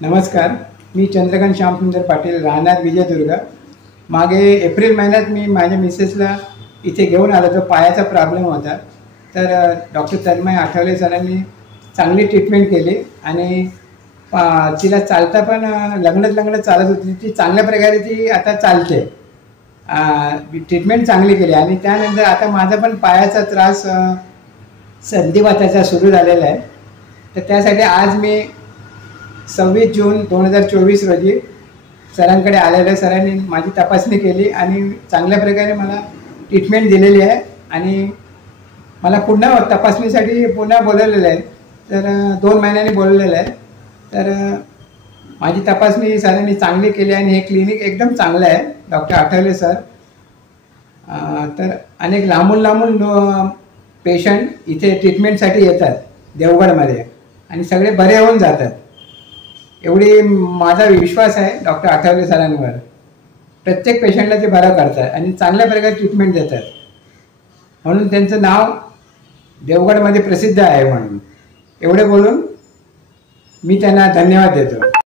नमस्कार, मी चंद्रकांत श्यामसुंदर पाटील, राहणार विजयदुर्ग। मागे एप्रिल महिन्यात मी माझ्या मिसेसला इथे घेऊन आलो होतो। पायाचा प्रॉब्लेम होता, तर डॉक्टर तन्मय आठवले सरांनी चांगली ट्रीटमेंट केली आणि तिला चालता पण लंगडत चालत होती। ती चांगल्या प्रकारे ती आता चालते। ट्रीटमेंट चांगली केली आणि त्यानंतर आता माझा पण पायाचा त्रास संधिवाताचा सुरू झालेला आहे। तर त्यासाठी आज मी 26 जून 2024 रोजी सरांकडे आलेलं आहे। सरांनी माझी तपासणी केली आणि चांगल्या प्रकारे मला ट्रीटमेंट दिलेली आहे आणि मला पुन्हा तपासणीसाठी पुन्हा बोलवलेलं आहे। तर 2 महिन्यांनी बोलवलेलं आहे। तर माझी तपासणी सरांनी चांगली केली आणि हे क्लिनिक एकदम चांगलं आहे, डॉक्टर आठवले सर। तर अनेक लांबून पेशंट इथे ट्रीटमेंटसाठी येतात देवगडमध्ये आणि सगळे बरे होऊन जातात। एवढी माझा विश्वास आहे डॉक्टर आठवले सरांवर। प्रत्येक पेशंटला ते बरं करतात आणि चांगल्या प्रकारे ट्रीटमेंट देतात, म्हणून त्यांचं नाव देवगडमध्ये प्रसिद्ध आहे। म्हणून एवढे बोलून मी त्यांना धन्यवाद देतो।